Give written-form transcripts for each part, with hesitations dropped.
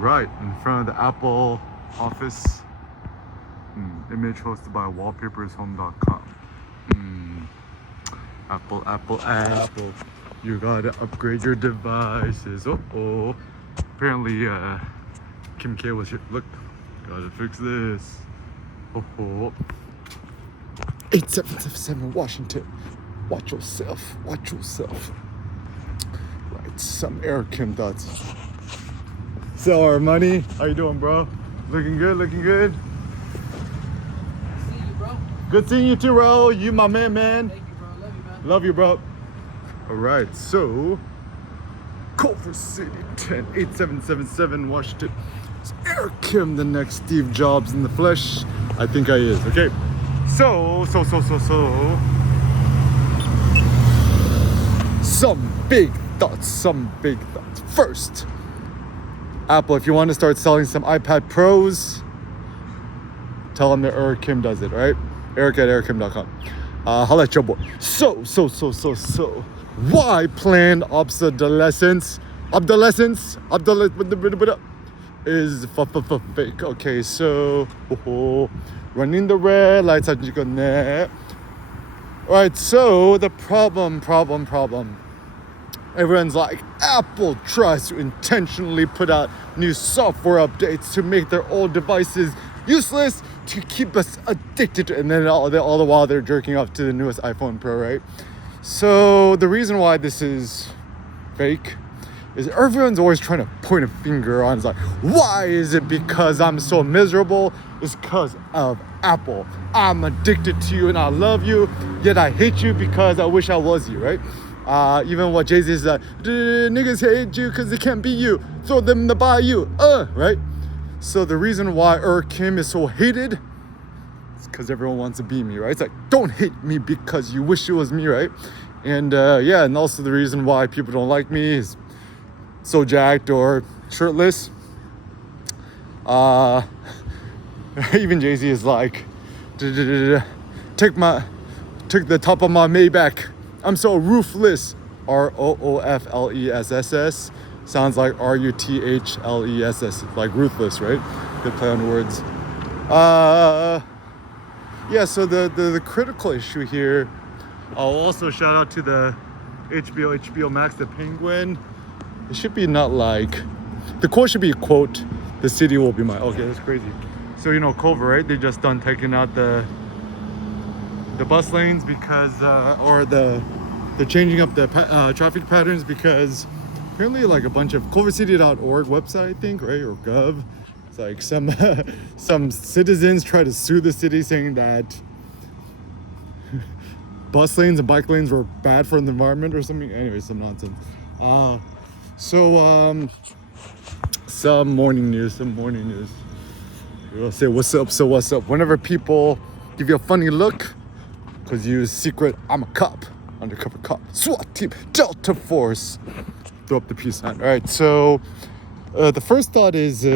Right in front of the Apple office. Image hosted by wallpapershome.com. Apple, Apple, Apple. You gotta upgrade your devices. Apparently, Kim K was here. Look, gotta fix this. 8777 Washington. Watch yourself. Watch yourself. Right, some Air Kim dots. Sell our money. How you doing, bro? Looking good, looking good. See you, bro. Good seeing you too, bro. You my man, man. Thank you, bro. Love you, man. Love you, bro. All right, so Culver City 108777 Washington. Is Air Kim the next Steve Jobs in the flesh? I think I is. Okay. So. Some big thoughts. First, Apple, if you want to start selling some iPad Pros, tell them that Eric Kim does it, right? Eric@erickim.com. Holla at your boy. So. Why planned obsolescence is fake. Okay, so running the red lights. Alright, so the problem. Everyone's like, Apple tries to intentionally put out new software updates to make their old devices useless to keep us addicted, and then all the while they're jerking off to the newest iPhone Pro, right? So the reason why this is fake is everyone's always trying to point a finger on, it's like, why is it because I'm so miserable? It's because of Apple. I'm addicted to you and I love you, yet I hate you because I wish I was you, right? Even what Jay-Z is like, niggas hate you because they can't be you. Throw them to buy you, right? So the reason why Kim is so hated is because everyone wants to be me, right? It's like, don't hate me because you wish it was me, right? And and also the reason why people don't like me is so jacked or shirtless. Even Jay-Z is like, took the top of my Maybach. I'm so ruthless. ROOFLESSS sounds like RUTHLESS, like ruthless, right? Good play on words. So the critical issue here. I'll also shout out to the HBO Max, the Penguin. It should be not like, the quote should be, quote, the city will be mine. Okay, that's crazy. So, Culver, right? They just done taking out the bus lanes because, or the changing up the traffic patterns because apparently like a bunch of culvercity.org website, I think, right? Or gov. It's like some citizens try to sue the city saying that bus lanes and bike lanes were bad for the environment or something. Anyway, some nonsense. Some morning news. You'll say, what's up? So what's up? Whenever people give you a funny look, because you secret, I'm a cop, undercover cop, SWAT team, Delta Force, throw up the peace sign. All right, so the first thought is,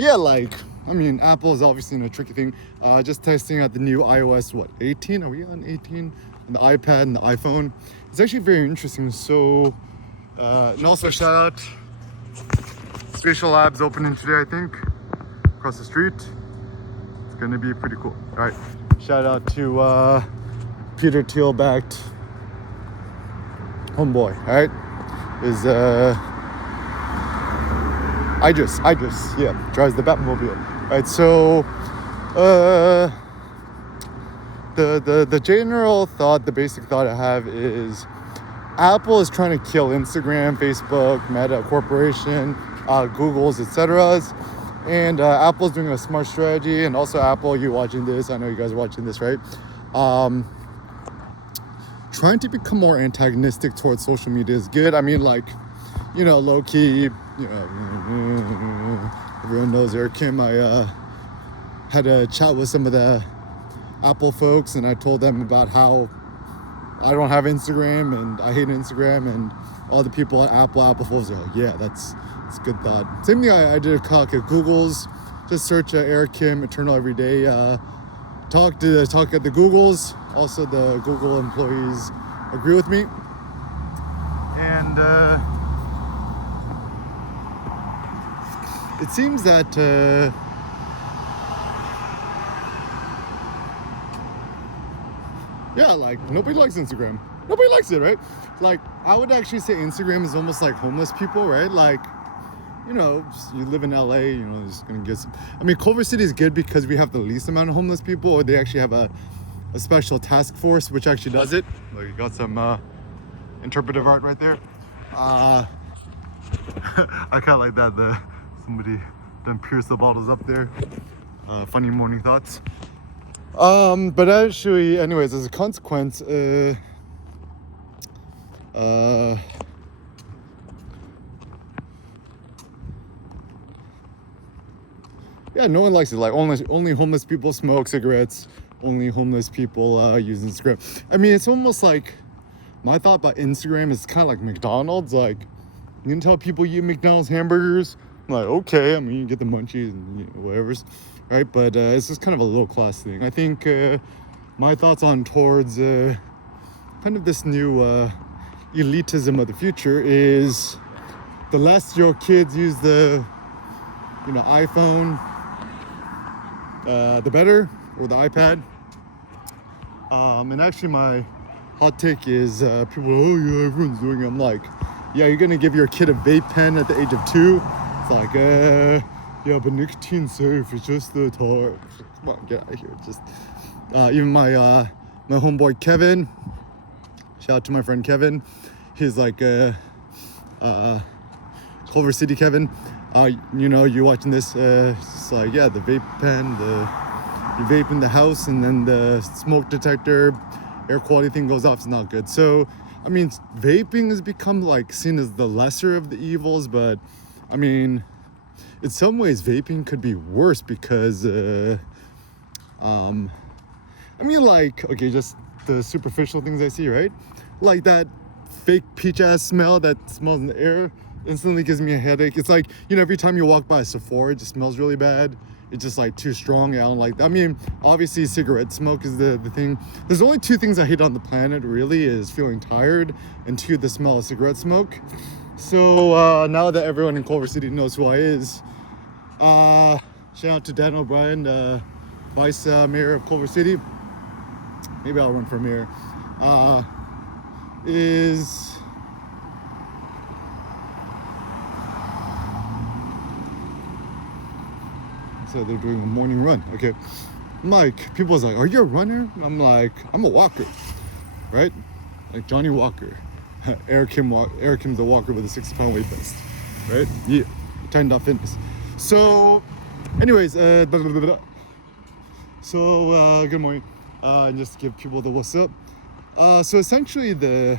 Apple is obviously a tricky thing. Just testing out the new iOS, 18? Are we on 18? On the iPad and the iPhone. It's actually very interesting. So, and also shout out, Spatial Labs opening today, I think, across the street. It's gonna be pretty cool. All right, shout out to Peter Thiel-backed homeboy. All right, is Idris, drives the Batmobile. All right, so the general thought, the basic thought I have is Apple is trying to kill Instagram, Facebook, Meta Corporation, Google's, etc. And Apple's doing a smart strategy. And also Apple, you watching this, I know you guys are watching this, right? Trying to become more antagonistic towards social media is good. I mean, like, low key, everyone knows Eric Kim. I had a chat with some of the Apple folks and I told them about how I don't have Instagram and I hate Instagram, and all the people at Apple folks are like, yeah, that's a good thought. Same thing I did a talk at Google's. Just search Eric Kim Eternal Everyday. Talk at the Google's. Also the Google employees agree with me. And it seems that yeah, like nobody likes Instagram. Nobody likes it, right? Like I would actually say Instagram is almost like homeless people, right? Like, you know, you live in LA, you know, just gonna get some. I mean, Culver City is good because we have the least amount of homeless people, or they actually have a special task force which actually does it. Like you got some interpretive art right there. I kind of like that. Somebody done pierce the bottles up there. Funny morning thoughts. But actually, anyways, as a consequence, yeah, no one likes it. Like only homeless people smoke cigarettes. Only homeless people use Instagram. I mean, it's almost like my thought about Instagram is kind of like McDonald's. Like you can tell people you eat McDonald's hamburgers. I'm like, okay, I mean, you get the munchies and you know, whatever's, right? But it's just kind of a low class thing. I think my thoughts on towards kind of this new elitism of the future is the less your kids use the, you know, iPhone, the better, or the iPad. And actually my hot take is people, oh yeah, everyone's doing it. I'm like, yeah, you're gonna give your kid a vape pen at the age of 2? It's like, yeah, but nicotine's safe. It's just the tar. Come on, get out of here. Just even my homeboy Kevin. Shout out to my friend Kevin. He's like Culver City Kevin. You know, you watching this? It's like, yeah, the vape pen, you vape in the house, and then the smoke detector, air quality thing goes off. It's not good. So, I mean, vaping has become like seen as the lesser of the evils, but I mean, in some ways, vaping could be worse because, I mean, like, okay, just the superficial things I see, right? Like that fake peach ass smell that smells in the air instantly gives me a headache. It's like, you know, every time you walk by a Sephora, it just smells really bad. It's just like too strong. I don't like that. I mean, obviously cigarette smoke is the thing. There's only 2 things I hate on the planet really, is feeling tired, and 2, the smell of cigarette smoke. So now that everyone in Culver City knows who I is, shout out to Dan O'Brien, Vice Mayor of Culver City. Maybe I'll run for mayor. So they're doing a morning run. Okay. I'm like, people's like, are you a runner? I'm like, I'm a walker, right? Like Johnny Walker. Eric Kim's a walker with a 60-pound weight vest, right? Yeah, Fitness. So, anyways, blah, blah, blah, blah. So, good morning. And just to give people the what's up. So essentially I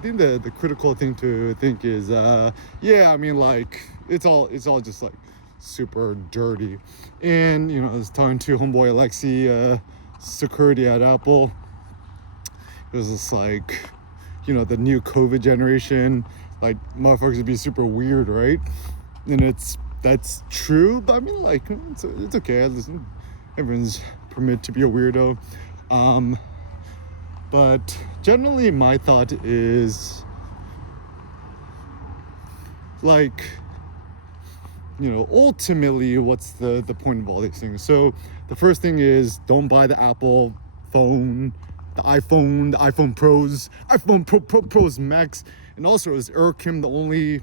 think the critical thing to think is, yeah, I mean, like, it's all just like super dirty. And, you know, I was talking to homeboy Alexi, security at Apple. It was just like, you know, the new COVID generation, like motherfuckers would be super weird, right? And that's true, but I mean, like, it's okay. Listen, everyone's permitted to be a weirdo. But generally my thought is, like, you know, ultimately what's the point of all these things? So the first thing is, don't buy the Apple phone, the iPhone Pros, Pros Max. And also, is Eric Kim the only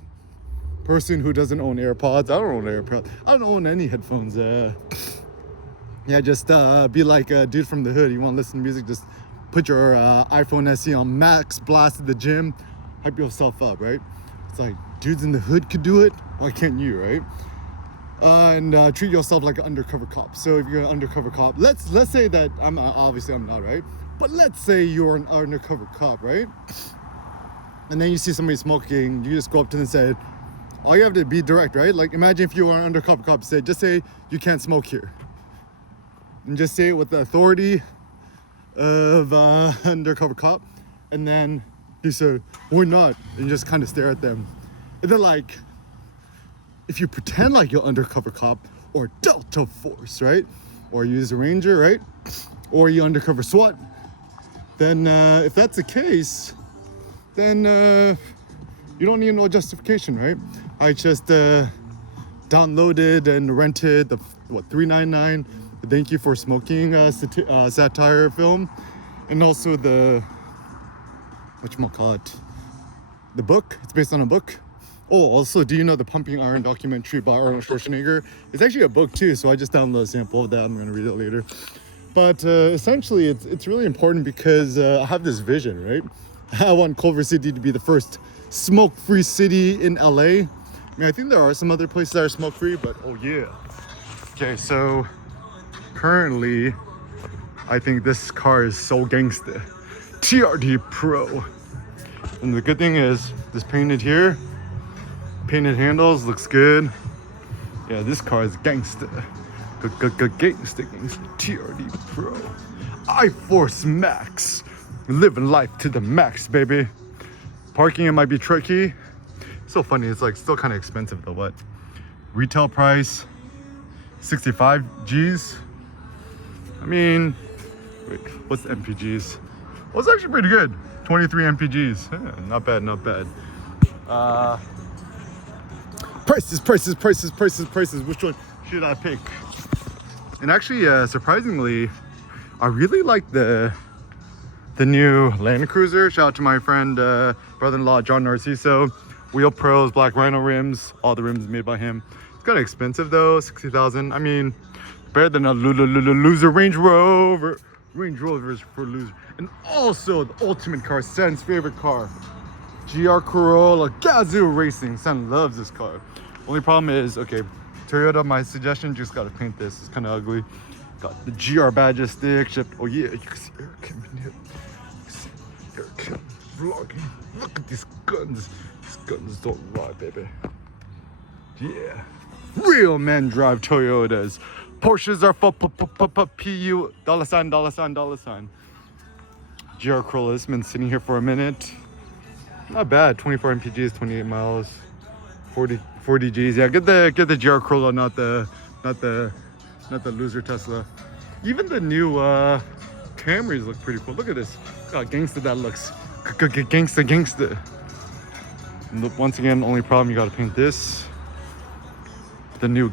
person who doesn't own AirPods? I don't own AirPods. I don't own any headphones. Yeah, just be like a dude from the hood. You want to listen to music, just put your iPhone SE on max blast at the gym, hype yourself up, right? It's like, dudes in the hood could do it, why can't you, right? And treat yourself like an undercover cop. So if you're an undercover cop, let's say that I'm not, right? But let's say you're an undercover cop, right? And then you see somebody smoking, you just go up to them and say, all you have to be direct, right? Like, imagine if you were an undercover cop, just say you can't smoke here. And just say it with the authority of undercover cop. And then you say, why not? And you just kind of stare at them. And then, like, if you pretend like you're undercover cop or Delta Force, right? Or you use a Ranger, right? Or you undercover SWAT, then if that's the case, then you don't need no justification, right? I just downloaded and rented the $3.99 Thank You for Smoking satire film, and also the whatchamacallit, the book. It's based on a book. Oh, also, do you know the Pumping Iron documentary by Arnold Schwarzenegger? It's actually a book too, so I just downloaded a sample of that. I'm gonna read it later. But essentially, it's really important because I have this vision, right? I want Culver City to be the first smoke-free city in LA. I mean, I think there are some other places that are smoke-free, but oh yeah. Okay, so currently, I think this car is so gangsta. TRD Pro. And the good thing is, this painted here, painted handles, looks good. Yeah, this car is gangsta. Gangsta. TRD Pro. I-Force Max. Living life to the max, baby. Parking, it might be tricky. So funny, it's like still kind of expensive though. What? Retail price, 65 G's. I mean, wait, what's the MPGs? Well, it's actually pretty good. 23 MPGs. Yeah, not bad, not bad. Prices. Which one should I pick? And actually, surprisingly, I really like the new Land Cruiser. Shout out to my friend, brother-in-law, John Narciso. Wheel Pros, Black Rhino rims. All the rims made by him. It's kind of expensive though, 60,000. I mean, better than a loser Range Rover. Range Rovers for loser. And also the ultimate car, Sen's favorite car, GR Corolla Gazoo Racing. Sen loves this car. Only problem is, okay, Toyota, my suggestion, just gotta paint this. It's kind of ugly. Got the GR badges, stick shipped. Oh yeah, you can see Eric Kim in here. You can see Eric Kim vlogging. Look at these guns. These guns don't lie, baby. Yeah. Real men drive Toyotas. Porsches are for PU $. GR Corolla's been sitting here for a minute. Not bad. 24 MPGs, 28 miles, 40 Gs. Yeah, get the GR Corolla, not the loser Tesla. Even the new Camrys look pretty cool. Look at this. God, gangsta that looks. Gangsta. And look, once again, only problem, you gotta paint this. The new.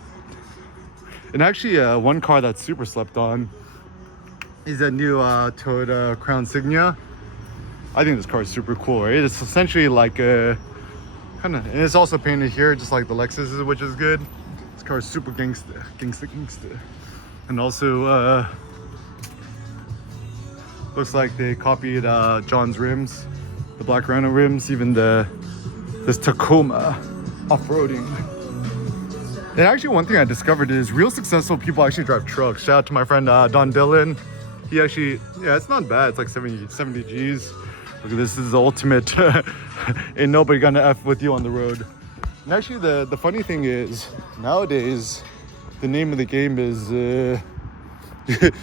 And actually, one car that's super slept on is a new Toyota Crown Signia. I think this car is super cool, right? It's essentially like a kind of, and it's also painted here just like the Lexus, which is good. This car is super gangsta. And also, looks like they copied John's rims, the Black Rhino rims, even this Tacoma off-roading. And actually, one thing I discovered is real successful people actually drive trucks. Shout out to my friend Don Dillon. He actually, yeah, it's not bad. It's like 70 Gs. Look at this, is the ultimate. Ain't nobody gonna F with you on the road. And actually, the funny thing is, nowadays, the name of the game is, you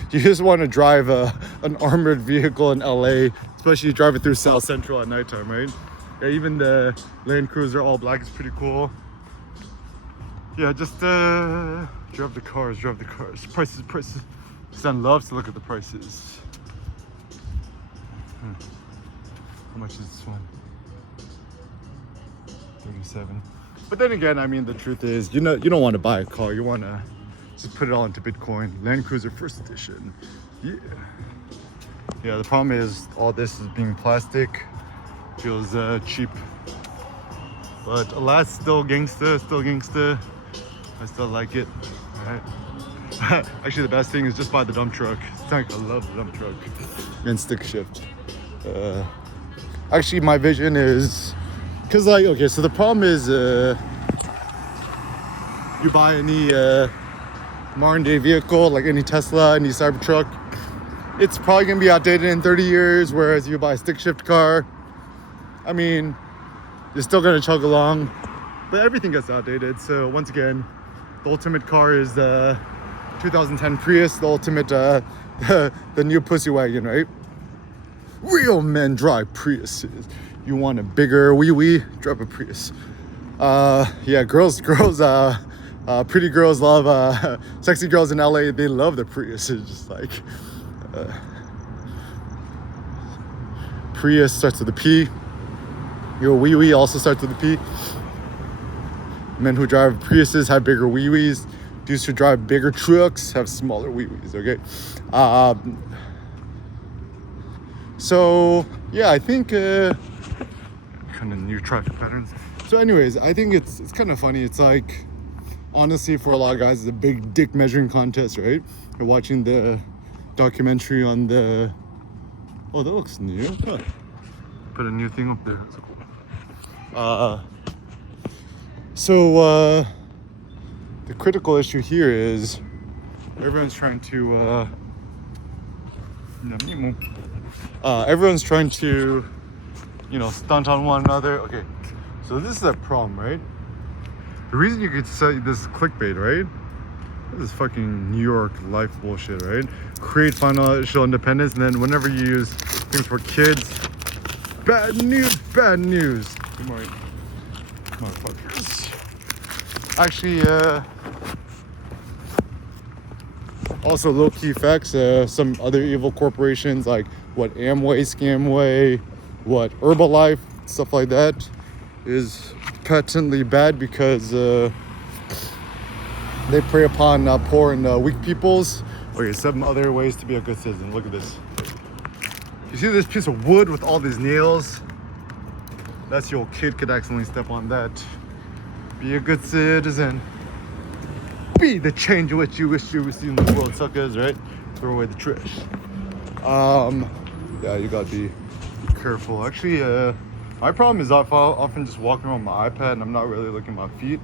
just want to drive an armored vehicle in LA, especially driving through South Central at nighttime, right? Yeah, even the Land Cruiser all black is pretty cool. Yeah, just drive the cars. Prices. Son loves to look at the prices. How much is this one? 37. But then again, I mean, the truth is, you don't want to buy a car. You want to just put it all into Bitcoin. Land Cruiser First Edition. Yeah, the problem is all this is being plastic. Feels cheap. But alas, still gangsta. I still like it. Alright. Actually, the best thing is just buy the dump truck. I love the dump truck. And stick shift. Actually, my vision is, cause like, okay, so the problem is, you buy any modern day vehicle, like any Tesla, any Cybertruck, it's probably gonna be outdated in 30 years. Whereas you buy a stick shift car, I mean, you're still gonna chug along, but everything gets outdated. So once again, the ultimate car is the 2010 Prius, the ultimate, the new pussy wagon, right? Real men drive Priuses. You want a bigger wee, drive a Prius. Yeah, girls, pretty girls love, sexy girls in LA, they love the Prius. It's just like, Prius starts with a P. Your wee also starts with a P. Men who drive Priuses have bigger wee-wees. Dudes who drive bigger trucks have smaller wee-wees, okay? So, yeah, I think kind of new traffic patterns. So anyways, I think it's kind of funny. It's like, honestly, for a lot of guys, it's a big dick measuring contest, right? You're watching the documentary on the... Oh, that looks new. Huh. Put a new thing up there. That's cool. So the critical issue here is everyone's trying to everyone's trying to, you know, stunt on one another. Okay, so this is a problem, right? The reason you could say this is clickbait, right? This is fucking New York life bullshit, right? Create financial independence, and then whenever you use things for kids, bad news, bad news. Good morning, motherfuckers. Actually, also low-key effects, some other evil corporations like what Amway, Scamway, what Herbalife, stuff like that is patently bad because they prey upon poor and weak peoples. Okay, 7 other ways to be a good citizen. Look at this. You see this piece of wood with all these nails? That's your kid could accidentally step on that. Be a good citizen. Be the change which you wish you would see in the world, suckers, right? Throw away the trash. Yeah, you gotta be careful. Actually, my problem is I often just walking around my iPad and I'm not really looking at my feet.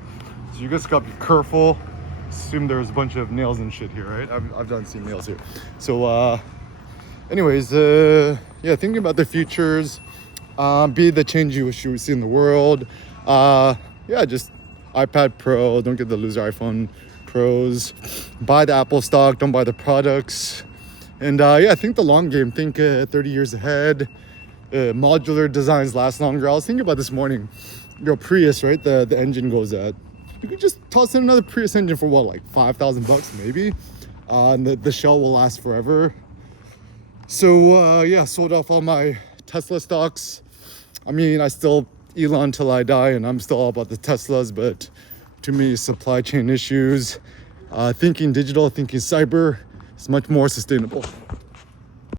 So you just gotta be careful. Assume there's a bunch of nails and shit here, right? I've done seen nails here. So, anyways, yeah, thinking about the futures. Be the change you wish you would see in the world. Yeah, just iPad Pro. Don't get the loser iPhone Pros. Buy the Apple stock. Don't buy the products. And yeah, think the long game. Think 30 years ahead. Modular designs last longer. I was thinking about this morning. Your Prius, right? The engine goes at. You could just toss in another Prius engine for what, like $5,000 maybe. And the shell will last forever. So yeah, sold off all my Tesla stocks. I mean, I still Elon till I die, and I'm still all about the Teslas, but too many supply chain issues. Thinking digital, thinking cyber is much more sustainable.